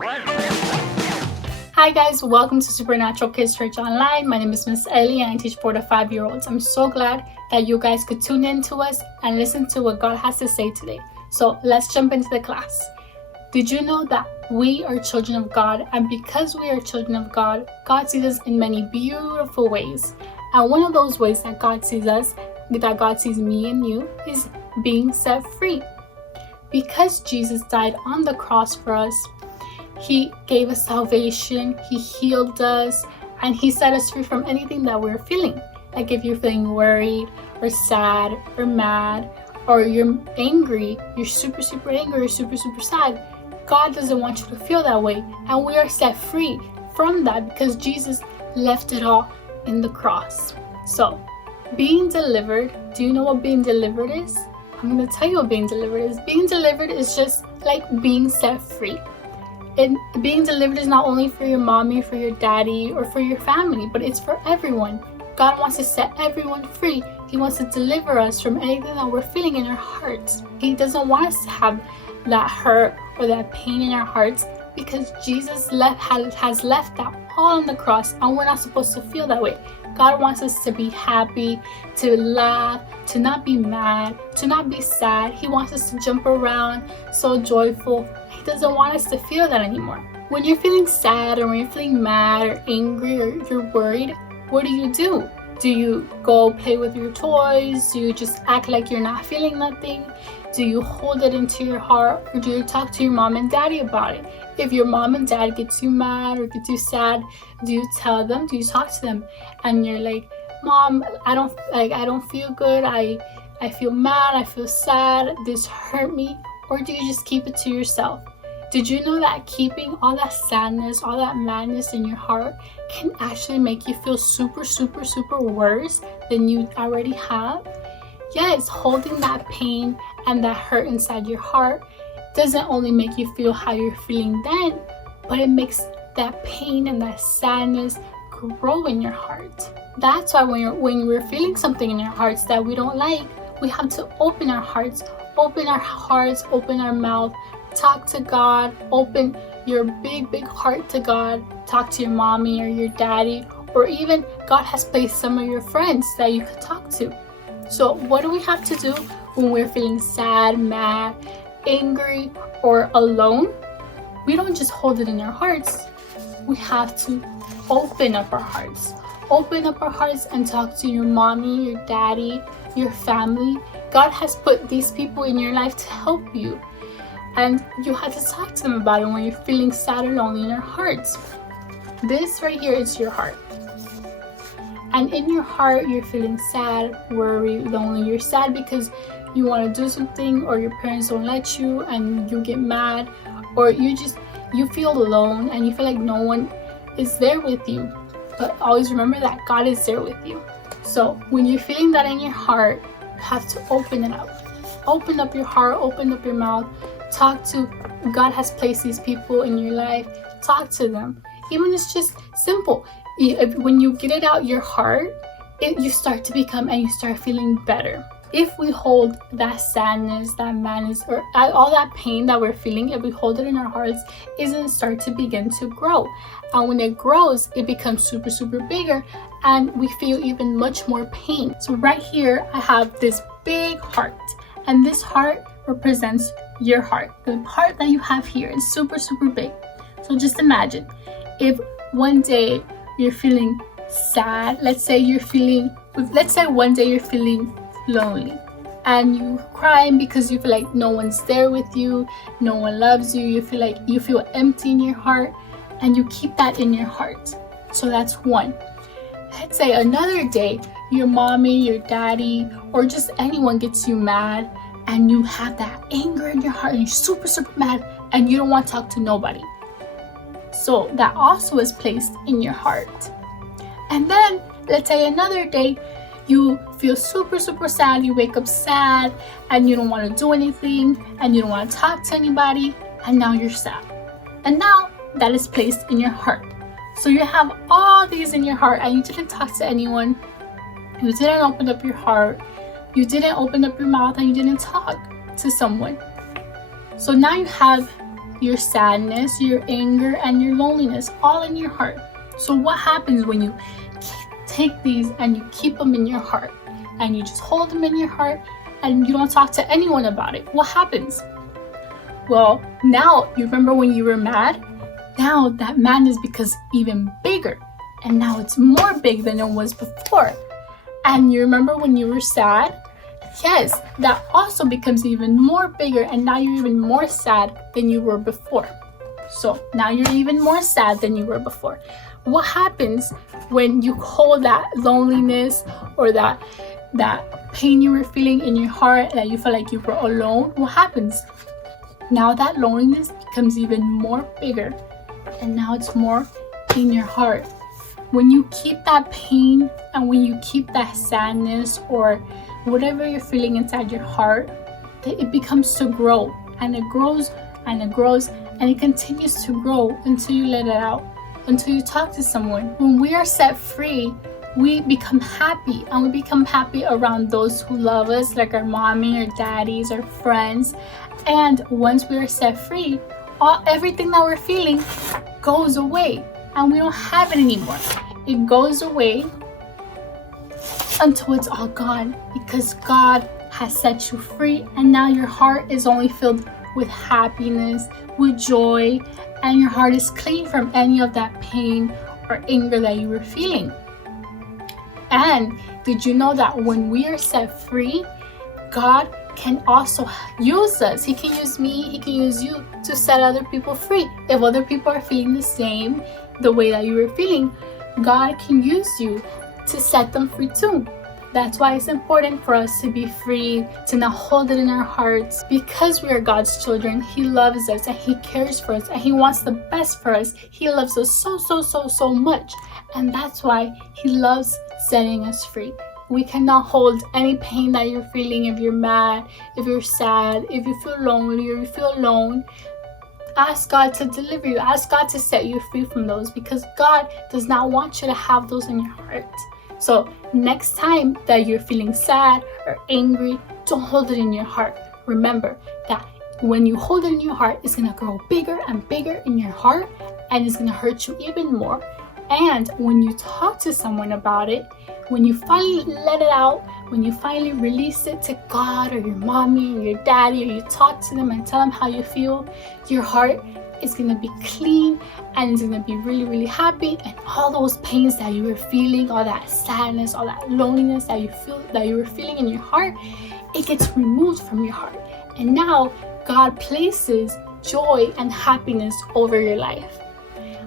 Hi guys, welcome to Supernatural Kids Church Online. My name is Miss Ellie and I teach 4 to 5 year olds. I'm so glad that you guys could tune in to us and listen to what God has to say today. So let's jump into the class. Did you know that we are children of God, and because we are children of God, God sees us in many beautiful ways. And one of those ways that God sees us, that God sees me and you, is being set free. Because Jesus died on the cross for us, He gave us salvation, He healed us, and He set us free from anything that we're feeling. Like if you're feeling worried or sad or mad or you're angry, you're super angry or super sad, God doesn't want you to feel that way. And we are set free from that because Jesus left it all in the cross. So, being delivered, do you know what being delivered is? I'm going to tell you what being delivered is. Being delivered is just like being set free. And being delivered is not only for your mommy, for your daddy, or for your family, but it's for everyone. God wants to set everyone free. He wants to deliver us from anything that we're feeling in our hearts. He doesn't want us to have that hurt or that pain in our hearts because Jesus has left that all on the cross, and we're not supposed to feel that way. God wants us to be happy, to laugh, to not be mad, to not be sad. He wants us to jump around so joyful. He doesn't want us to feel that anymore. When you're feeling sad or when you're feeling mad or angry or you're worried, what do? Do you go play with your toys? Do you just act like you're not feeling nothing? Do you hold it into your heart, or do you talk to your mom and daddy about it? If your mom and dad gets you mad or gets you sad, do you tell them? Do you talk to them? And you're like, Mom, I don't feel good. I feel mad. I feel sad. This hurt me. Or do you just keep it to yourself? Did you know that keeping all that sadness, all that madness in your heart can actually make you feel super worse than you already have? Yes, holding that pain and that hurt inside your heart doesn't only make you feel how you're feeling then, but it makes that pain and that sadness grow in your heart. That's why when we're feeling something in our hearts that we don't like, we have to open our hearts, open our mouth, talk to God, open your big heart to God, talk to your mommy or your daddy, or even God has placed some of your friends that you could talk to. So what do we have to do when we're feeling sad, mad, angry, or alone? We don't just hold it in our hearts. We have to open up our hearts. Open up our hearts and talk to your mommy, your daddy, your family. God has put these people in your life to help you. And you have to talk to them about it when you're feeling sad or lonely in your hearts. This right here is your heart. And in your heart, you're feeling sad, worried, lonely. You're sad because you want to do something, or your parents don't let you and you get mad, or you feel alone and you feel like no one is there with you. But always remember that God is there with you. So when you're feeling that in your heart, you have to open it up. Open up your heart, open up your mouth. Talk to God. Has placed these people in your life. Talk to them. Even it's just simple. When you get it out your heart, you start to become and you start feeling better. If we hold that sadness, that madness, or all that pain that we're feeling, if we hold it in our hearts, it doesn't start to begin to grow. And when it grows, it becomes super bigger, and we feel even much more pain. So right here, I have this big heart, and this heart represents your heart. The heart that you have here is super big. So just imagine if one day you're feeling sad. Let's say one day you're feeling lonely and you crying because you feel like no one's there with you, no one loves you, you feel empty in your heart, and you keep that in your heart. So that's one. Let's say another day your mommy, your daddy, or just anyone gets you mad, and you have that anger in your heart and you're super mad and you don't want to talk to nobody. So that also is placed in your heart. And then let's say another day you feel super sad, you wake up sad and you don't want to do anything and you don't want to talk to anybody, and now you're sad. And now that is placed in your heart. So you have all these in your heart and you didn't talk to anyone, you didn't open up your heart, you didn't open up your mouth, and you didn't talk to someone. So now you have your sadness, your anger, and your loneliness all in your heart. So what happens when you take these and you keep them in your heart and you just hold them in your heart and you don't talk to anyone about it? What happens? Well, now you remember when you were mad? Now that madness becomes even bigger, and now it's more big than it was before. And you remember when you were sad? Yes, that also becomes even more bigger, and now you're even more sad than you were before. So now you're even more sad than you were before. What happens when you hold that loneliness or that pain you were feeling in your heart, that you felt like you were alone? What happens? Now that loneliness becomes even more bigger, and now it's more in your heart. When you keep that pain and when you keep that sadness or whatever you're feeling inside your heart, it becomes to grow, and it grows and it grows and it continues to grow until you let it out, until you talk to someone. When we are set free, we become happy, and we become happy around those who love us, like our mommy, our daddies, our friends. And once we are set free, everything that we're feeling goes away, and we don't have it anymore. It goes away until it's all gone, because God has set you free, and now your heart is only filled with happiness, with joy, and your heart is clean from any of that pain or anger that you were feeling. And did you know that when we are set free, God can also use us? He can use me, He can use you to set other people free. If other people are feeling the way that you were feeling, God can use you to set them free too. That's why it's important for us to be free, to not hold it in our hearts. Because we are God's children, He loves us and He cares for us and He wants the best for us. He loves us so much. And that's why He loves setting us free. We cannot hold any pain that you're feeling. If you're mad, if you're sad, if you feel lonely or you feel alone, ask God to deliver you. Ask God to set you free from those, because God does not want you to have those in your heart. So next time that you're feeling sad or angry, don't hold it in your heart. Remember that when you hold it in your heart, it's going to grow bigger and bigger in your heart, and it's going to hurt you even more. And when you talk to someone about it, when you finally let it out, when you finally release it to God or your mommy or your daddy, or you talk to them and tell them how you feel, your heart is going to be clean and it's going to be really happy, and all those pains that you were feeling, all that sadness, all that loneliness that you were feeling in your heart, it gets removed from your heart. And now God places joy and happiness over your life.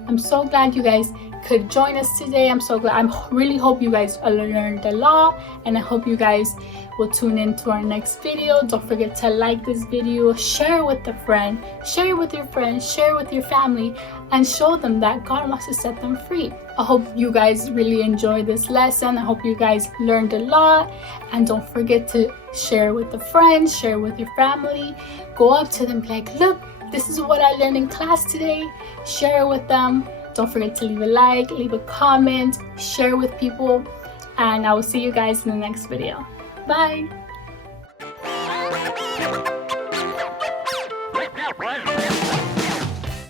I'm so glad you guys could join us today. I'm so glad. I really hope you guys learned a lot, and I hope you guys will tune in to our next video. Don't forget to like this video, share it with a friend, share it with your friends, share it with your family, and show them that God wants to set them free. I hope you guys really enjoyed this lesson. I hope you guys learned a lot, and don't forget to share it with a friend, share it with your family. Go up to them, be like, look, this is what I learned in class today. Share it with them. Don't forget to leave a like, leave a comment, share with people, and I will see you guys in the next video. Bye!